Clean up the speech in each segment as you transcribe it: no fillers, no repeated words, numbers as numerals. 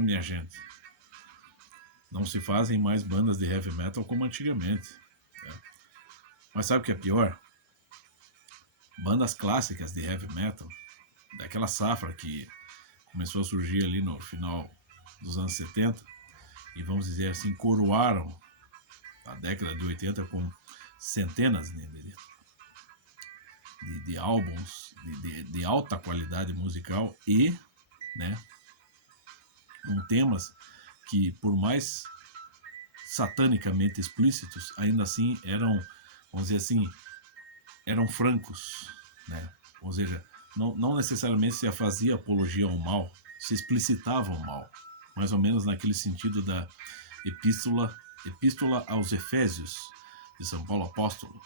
Minha gente, não se fazem mais bandas de heavy metal como antigamente. Né? Mas sabe o que é pior? Bandas clássicas de heavy metal, daquela safra que começou a surgir ali no final dos anos 70, e vamos dizer assim, coroaram a década de 80 com centenas de álbuns de alta qualidade musical e, né, com temas que, por mais satanicamente explícitos, ainda assim eram, vamos dizer assim, eram francos, né? Ou seja, não necessariamente se fazia apologia ao mal, se explicitava o mal, mais ou menos naquele sentido da epístola aos Efésios de São Paulo Apóstolo,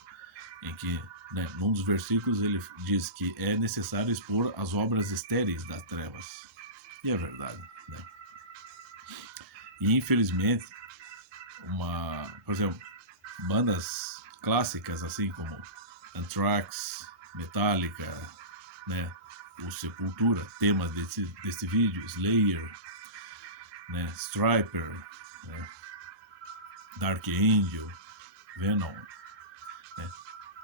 em que, né, num dos versículos ele diz que é necessário expor as obras estéreis das trevas. E é verdade, né? E infelizmente, por exemplo, bandas clássicas assim como Anthrax, Metallica, né, o Sepultura, temas desse vídeo, Slayer, né, Stryper, né, Dark Angel, Venom, né,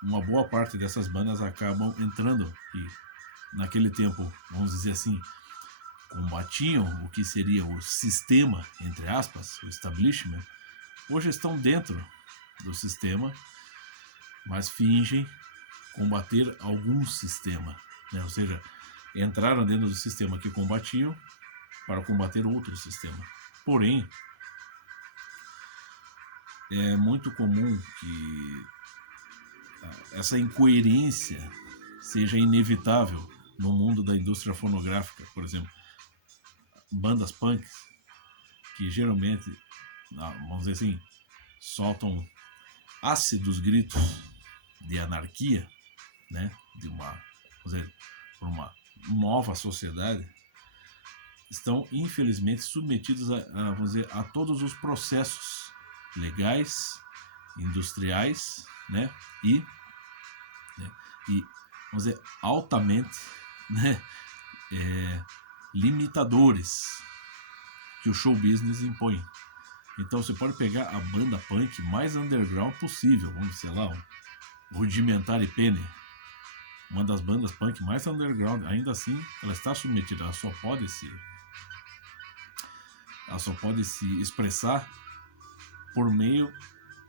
uma boa parte dessas bandas acabam entrando e naquele tempo, vamos dizer assim, combatiam o que seria o sistema, entre aspas, o establishment, hoje estão dentro do sistema, mas fingem combater algum sistema, né? Ou seja, entraram dentro do sistema que combatiam para combater outro sistema. Porém, é muito comum que essa incoerência seja inevitável no mundo da indústria fonográfica. Por exemplo, bandas punks que geralmente, vamos dizer assim, soltam ácidos gritos de anarquia, né, de uma, vamos dizer, uma nova sociedade, estão infelizmente submetidos vamos dizer, a todos os processos legais, industriais, né, e vamos dizer, altamente, né, limitadores que o show business impõe. Então você pode pegar a banda punk mais underground possível, vamos dizer lá, o Rudimentary Penny, uma das bandas punk mais underground, ainda assim ela está submetida, ela só pode se expressar por meio,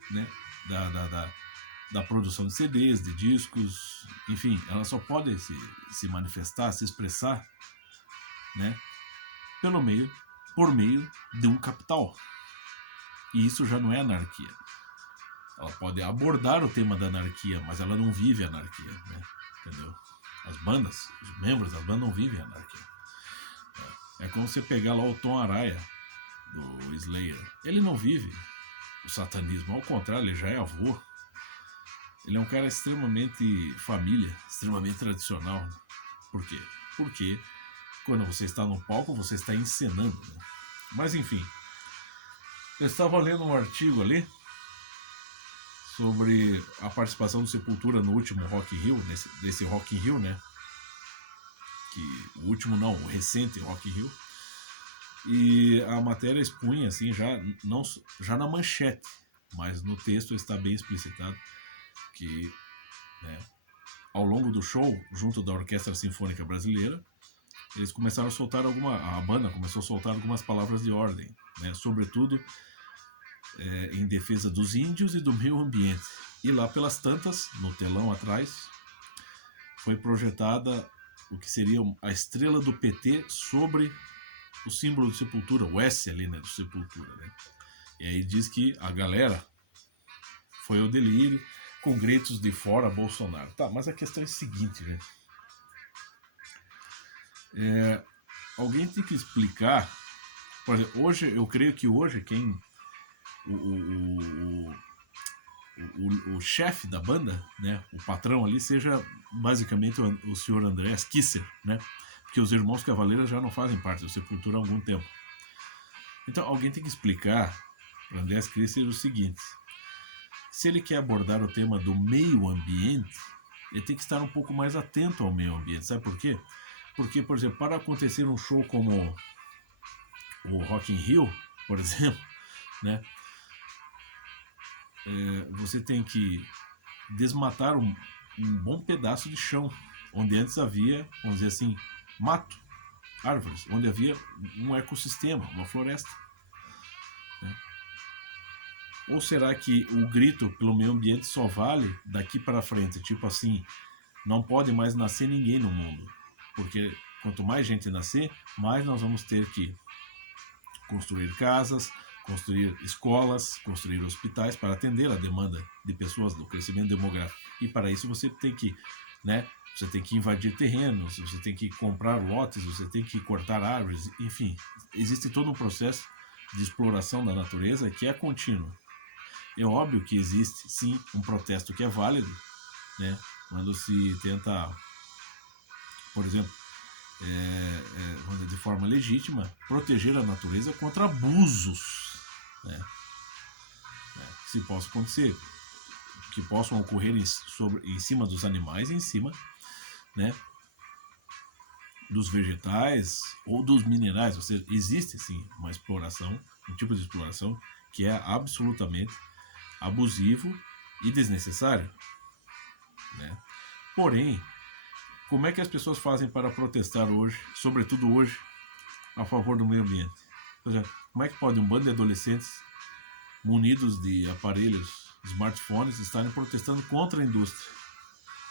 né, da produção de CDs, de discos, enfim, ela só pode se manifestar, se expressar, né, por meio de um capital. E isso já não é anarquia. Ela pode abordar o tema da anarquia, mas ela não vive a anarquia, né? Entendeu? As bandas, os membros das bandas não vivem a anarquia. É como você pegar lá o Tom Araya, do Slayer. Ele não vive o satanismo, ao contrário, ele já é avô. Ele é um cara extremamente família, extremamente tradicional. Por quê? Porque quando você está no palco, você está encenando, né? Mas enfim, eu estava lendo um artigo ali sobre a participação do Sepultura no último Rock in Rio, nesse Rock in Rio, né? O último não, o recente Rock in Rio. E a matéria expunha, assim, já na manchete, mas no texto está bem explicitado que, né, ao longo do show, junto da Orquestra Sinfônica Brasileira, eles começaram a soltar a banda começou a soltar algumas palavras de ordem, né, sobretudo em defesa dos índios e do meio ambiente. E lá pelas tantas, no telão atrás, foi projetada o que seria a estrela do PT sobre o símbolo do Sepultura, o S ali, né, do Sepultura, né? E aí diz que a galera foi ao delírio com gritos de fora Bolsonaro. Tá, mas a questão é a seguinte, né? Alguém tem que explicar. Por exemplo, hoje, eu creio que hoje quem o chefe da banda, né, o patrão ali, seja basicamente o senhor Andrés Kisser, né? Porque os Irmãos Cavaleiros já não fazem parte do Sepultura há algum tempo. Então alguém tem que explicar para Andrés Kisser o seguinte: se ele quer abordar o tema do meio ambiente, ele tem que estar um pouco mais atento ao meio ambiente. Sabe por quê? Porque, por exemplo, para acontecer um show como o Rock in Rio, por exemplo, né? Você tem que desmatar um bom pedaço de chão, onde antes havia, vamos dizer assim, mato, árvores, onde havia um ecossistema, uma floresta. Né? Ou será que o grito pelo meio ambiente só vale daqui para frente? Tipo assim, não pode mais nascer ninguém no mundo, porque quanto mais gente nascer, mais nós vamos ter que construir casas, construir escolas, construir hospitais para atender a demanda de pessoas do crescimento demográfico. E para isso você tem que, né, você tem que invadir terrenos, você tem que comprar lotes, você tem que cortar árvores, enfim, existe todo um processo de exploração da natureza que é contínuo. É óbvio que existe, sim, um protesto que é válido, né, quando se tenta, por exemplo, de forma legítima, proteger a natureza contra abusos, né, que se possa acontecer, que possam ocorrer em cima dos animais, em cima, né, dos vegetais ou dos minerais. Ou seja, existe sim uma exploração, um tipo de exploração que é absolutamente abusivo e desnecessário, né? Porém, como é que as pessoas fazem para protestar hoje, sobretudo hoje, a favor do meio ambiente? Por exemplo, como é que pode um bando de adolescentes munidos de aparelhos, smartphones, estarem protestando contra a indústria?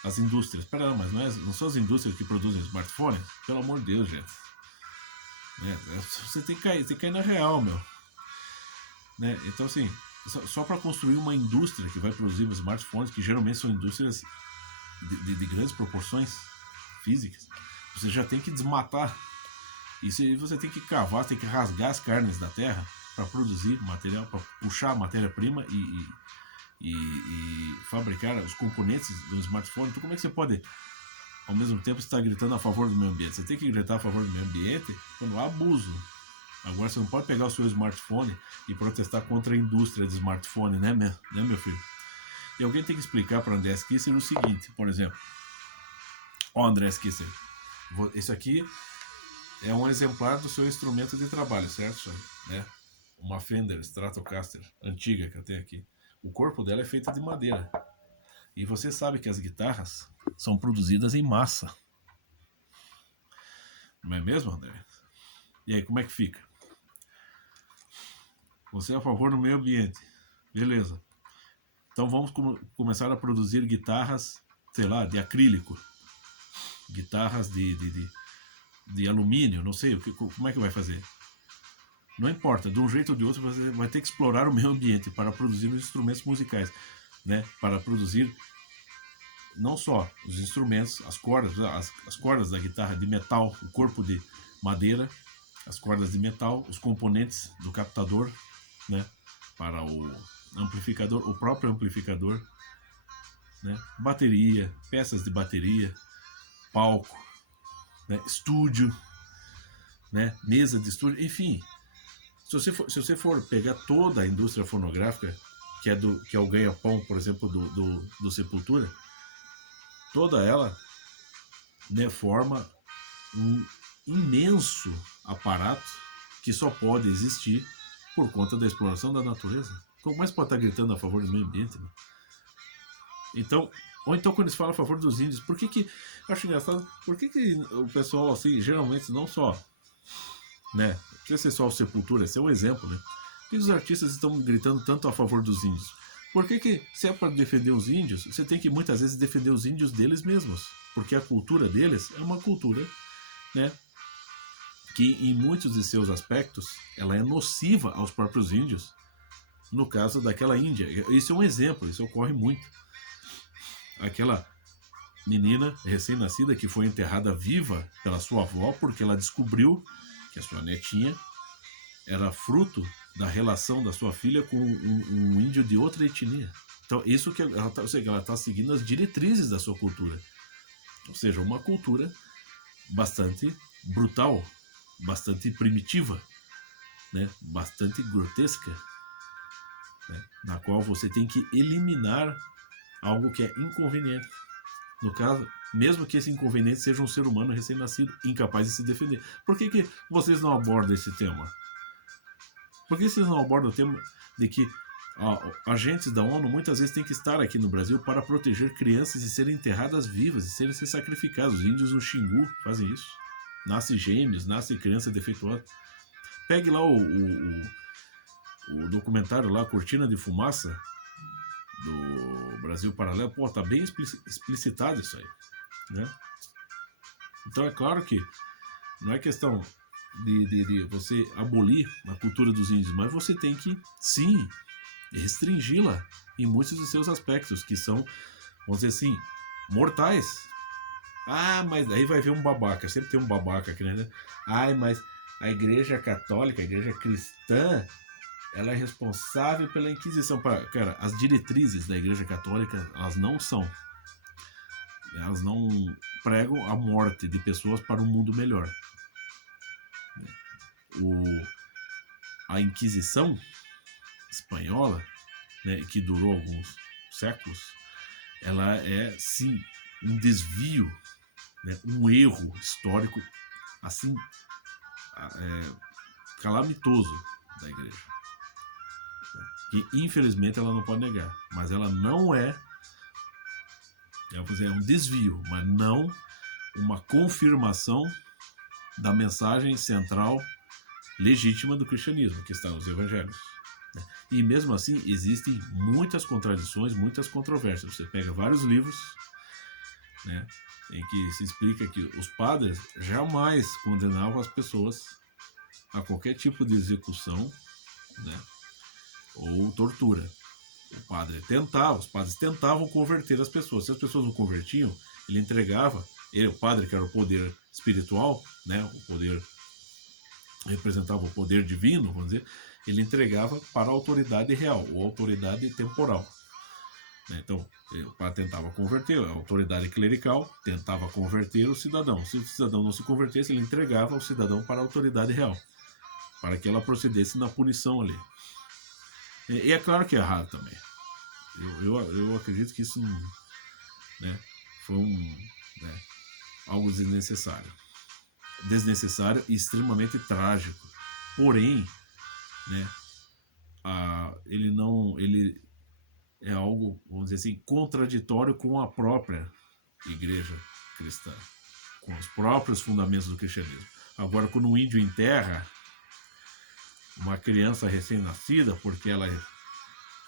As indústrias, pera, mas não são as indústrias que produzem smartphones? Pelo amor de Deus, gente. Você tem que cair na real, meu. Né? Então, assim, só para construir uma indústria que vai produzir smartphones, que geralmente são indústrias de grandes proporções físicas, você já tem que desmatar. E você tem que cavar, tem que rasgar as carnes da terra para produzir material, para puxar a matéria-prima e fabricar os componentes do smartphone. Então, como é que você pode, ao mesmo tempo, estar gritando a favor do meio ambiente? Você tem que gritar a favor do meio ambiente quando há abuso. Agora, você não pode pegar o seu smartphone e protestar contra a indústria de smartphone, né, meu filho? E alguém tem que explicar para André Kisser o seguinte, por exemplo. Ó, André Kisser, esse aqui é um exemplar do seu instrumento de trabalho, certo? Né? Uma Fender Stratocaster antiga que eu tenho aqui. O corpo dela é feito de madeira. E você sabe que as guitarras são produzidas em massa. Não é mesmo, André? E aí, como é que fica? Você é a favor do meio ambiente. Beleza. Então vamos começar a produzir guitarras, sei lá, de acrílico. Guitarras de alumínio, não sei. Como é que vai fazer? Não importa, de um jeito ou de outro você vai ter que explorar o meio ambiente para produzir os instrumentos musicais, né? Para produzir não só os instrumentos, as cordas da guitarra de metal, o corpo de madeira, as cordas de metal, os componentes do captador, né? Para o amplificador, o próprio amplificador, né? Bateria, peças de bateria, palco, né? Estúdio, né? Mesa de estúdio, enfim. Se você for pegar toda a indústria fonográfica, que é o ganha-pão, por exemplo, do Sepultura, toda ela, né, forma um imenso aparato que só pode existir por conta da exploração da natureza. Como mais pode estar gritando a favor do meio ambiente? Né? Então, ou então quando eles falam a favor dos índios, por que eu acho engraçado, por que o pessoal, assim, geralmente não só, né, não precisa ser só o Sepultura, esse é um exemplo, né? Por que os artistas estão gritando tanto a favor dos índios? Por que se é para defender os índios, você tem que muitas vezes defender os índios deles mesmos? Porque a cultura deles é uma cultura, né, que em muitos de seus aspectos ela é nociva aos próprios índios. No caso daquela Índia, isso é um exemplo, isso ocorre muito. Aquela menina recém-nascida que foi enterrada viva pela sua avó porque ela descobriu que a sua netinha era fruto da relação da sua filha com um índio de outra etnia. Então, isso que ela está seguindo as diretrizes da sua cultura. Ou seja, uma cultura bastante brutal, bastante primitiva, né? Bastante grotesca, né? Na qual você tem que eliminar algo que é inconveniente. No caso, mesmo que esse inconveniente seja um ser humano recém-nascido, incapaz de se defender. Por que vocês não abordam esse tema? Por que vocês não abordam o tema de que agentes da ONU muitas vezes têm que estar aqui no Brasil para proteger crianças e serem enterradas vivas e serem sacrificadas? Os índios no Xingu fazem isso. Nasce gêmeos, nasce criança defeituosa. Pegue lá o documentário lá, Cortina de Fumaça, do Brasil Paralelo. Pô, tá bem explicitado isso aí, né? Então é claro que não é questão de você abolir a cultura dos índios, mas você tem que, sim, restringi-la em muitos dos seus aspectos, que são, vamos dizer assim, mortais. Ah, mas aí vai ver um babaca, sempre tem um babaca aqui, né? Ai, mas a Igreja Católica, a Igreja Cristã, ela é responsável pela Inquisição. Cara, as diretrizes da Igreja Católica, elas não pregam a morte de pessoas para um mundo melhor. A Inquisição espanhola, né, que durou alguns séculos, ela é sim um desvio, né, um erro histórico assim calamitoso da igreja, que infelizmente ela não pode negar, mas ela não é um desvio, mas não uma confirmação da mensagem central legítima do cristianismo, que está nos evangelhos. E mesmo assim existem muitas contradições, muitas controvérsias. Você pega vários livros, né, em que se explica que os padres jamais condenavam as pessoas a qualquer tipo de execução, né, ou tortura. Os padres tentavam converter as pessoas. Se as pessoas não convertiam, ele entregava, o padre, que era o poder espiritual, né, o poder representava o poder divino, vamos dizer, ele entregava para a autoridade real, ou autoridade temporal. Então, o padre tentava converter, a autoridade clerical tentava converter o cidadão. Se o cidadão não se convertesse, ele entregava o cidadão para a autoridade real, para que ela procedesse na punição ali. E é claro que é errado também. Eu acredito que isso não, né, foi algo desnecessário e extremamente trágico. Porém, né, ele é algo, vamos dizer assim, contraditório com a própria igreja cristã, com os próprios fundamentos do cristianismo. Agora, quando um índio enterra uma criança recém-nascida porque ela é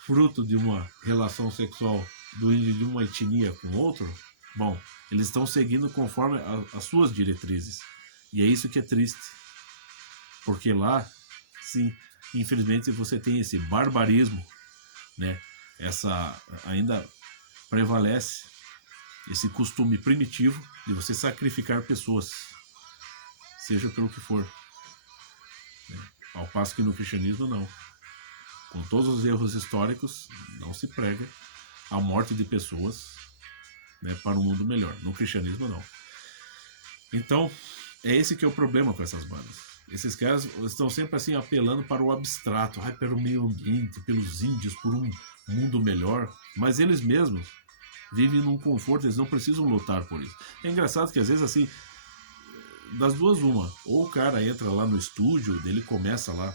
fruto de uma relação sexual do índio de uma etnia com outro, bom, eles estão seguindo conforme as suas diretrizes. E é isso que é triste. Porque lá, sim, infelizmente você tem esse barbarismo, né? Ainda prevalece esse costume primitivo de você sacrificar pessoas, seja pelo que for, né? Ao passo que no cristianismo não. Com todos os erros históricos, não se prega a morte de pessoas, né, para um mundo melhor. No cristianismo não. Então, é esse que é o problema com essas bandas. Esses caras estão sempre assim apelando para o abstrato, pelo meio ambiente, pelos índios, por um mundo melhor, mas eles mesmos vivem num conforto, eles não precisam lutar por isso. É engraçado que às vezes assim, das duas uma, ou o cara entra lá no estúdio, ele começa lá,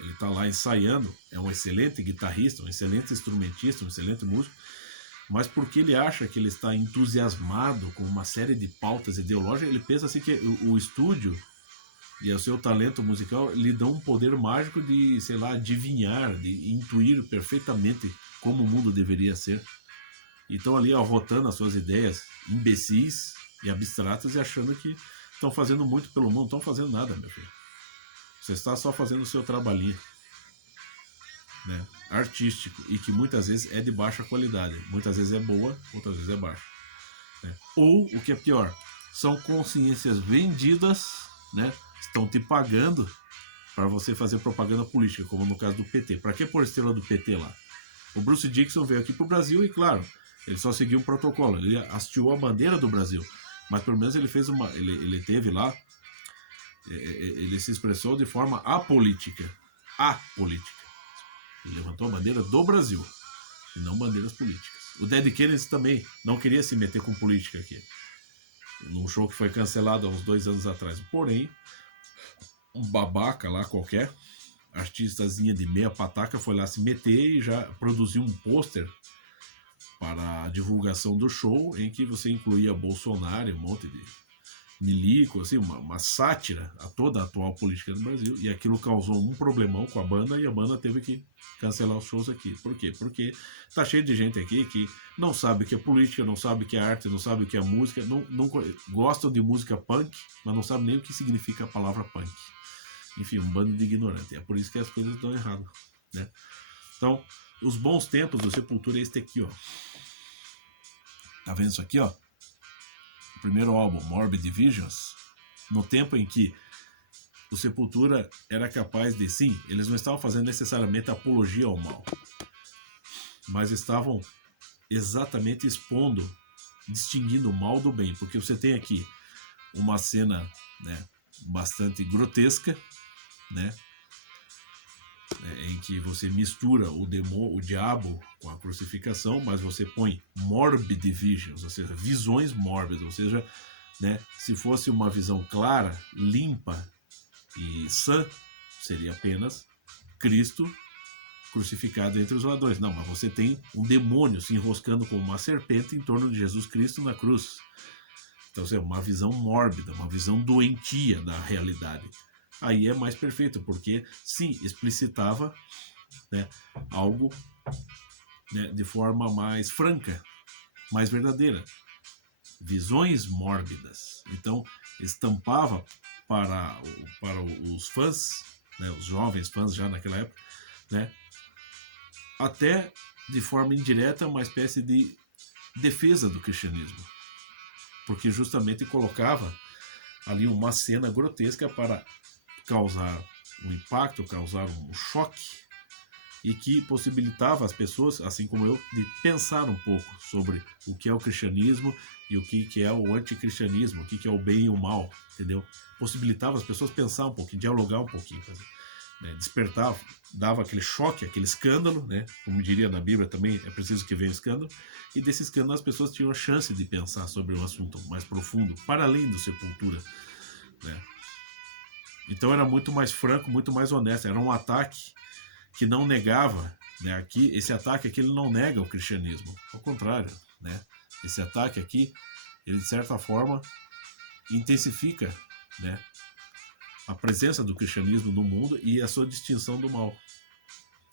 ele tá lá ensaiando, é um excelente guitarrista, um excelente instrumentista, um excelente músico, mas porque ele acha que ele está entusiasmado com uma série de pautas ideológicas, ele pensa assim que o estúdio e o seu talento musical lhe dão um poder mágico de, sei lá, adivinhar, de intuir perfeitamente como o mundo deveria ser. E estão ali arrotando as suas ideias imbecis e abstratas e achando que estão fazendo muito pelo mundo. Não estão fazendo nada, meu filho. Você está só fazendo o seu trabalhinho, né, artístico, e que muitas vezes é de baixa qualidade. Muitas vezes é boa, outras vezes é baixa, né? Ou, o que é pior, são consciências vendidas, né? Estão te pagando para você fazer propaganda política, como no caso do PT. Para que pôr a estrela do PT lá? O Bruce Dickinson veio aqui pro Brasil e, claro, ele só seguiu um protocolo. Ele hasteou a bandeira do Brasil, mas pelo menos ele fez ele teve lá, ele se expressou de forma apolítica. Ele levantou a bandeira do Brasil e não bandeiras políticas. O Dead Kennedys também não queria se meter com política aqui, num show que foi cancelado há uns 2 anos atrás. Porém, um babaca lá qualquer artistazinha de meia pataca foi lá se meter e já produziu um pôster para a divulgação do show, em que você incluía Bolsonaro, um monte de milico, assim, uma sátira a toda a atual política do Brasil, e aquilo causou um problemão com a banda, e a banda teve que cancelar os shows aqui. Por quê? Porque tá cheio de gente aqui que não sabe o que é política, não sabe o que é arte, não sabe o que é música, não gostam de música punk, mas não sabem nem o que significa a palavra punk. Enfim, um bando de ignorante. É por isso que as coisas estão erradas, né? Então, os bons tempos do Sepultura é este aqui, ó. Tá vendo isso aqui, ó? O primeiro álbum, Morbid Visions, no tempo em que o Sepultura era capaz de, sim, eles não estavam fazendo necessariamente apologia ao mal, mas estavam exatamente expondo, distinguindo o mal do bem, porque você tem aqui uma cena, né, bastante grotesca, né, em que você mistura o diabo com a crucificação, mas você põe morbid visions, ou seja, visões mórbidas, ou seja, né, se fosse uma visão clara, limpa e sã, seria apenas Cristo crucificado entre os ladrões. Não, mas você tem um demônio se enroscando como uma serpente em torno de Jesus Cristo na cruz. Então, é uma visão mórbida, uma visão doentia da realidade. Aí é mais perfeito, porque sim, explicitava, né, algo, né, de forma mais franca, mais verdadeira. Visões mórbidas. Então, estampava para os fãs, né, os jovens fãs já naquela época, né, até de forma indireta, uma espécie de defesa do cristianismo. Porque justamente colocava ali uma cena grotesca para causar um impacto, causar um choque, e que possibilitava as pessoas, assim como eu, de pensar um pouco sobre o que é o cristianismo e o que é o anticristianismo, o que é o bem e o mal, entendeu? Possibilitava as pessoas pensar um pouquinho, dialogar um pouquinho, né? Despertar, dava aquele choque, aquele escândalo, né? Como diria na Bíblia também, é preciso que venha escândalo, e desse escândalo as pessoas tinham a chance de pensar sobre um assunto mais profundo, para além do Sepultura, né? Então era muito mais franco, muito mais honesto. Era um ataque que não negava, né? Aqui, esse ataque aqui ele não nega o cristianismo. Ao contrário, né? Esse ataque aqui, ele de certa forma intensifica, né, a presença do cristianismo no mundo e a sua distinção do mal,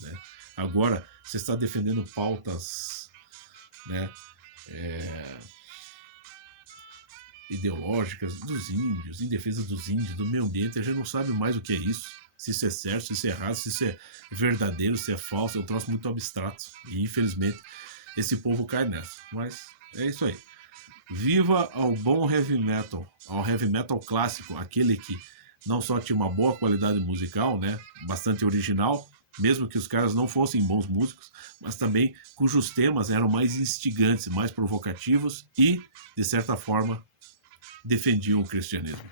né? Agora, você está defendendo pautas, né, ideológicas dos índios, em defesa dos índios, do meio ambiente, a gente não sabe mais o que é isso, se isso é certo, se isso é errado, se isso é verdadeiro, se é falso, é um troço muito abstrato, e infelizmente esse povo cai nessa, mas é isso aí. Viva ao bom heavy metal, ao heavy metal clássico, aquele que não só tinha uma boa qualidade musical, né, bastante original, mesmo que os caras não fossem bons músicos, mas também cujos temas eram mais instigantes, mais provocativos e, de certa forma, defendiam o cristianismo.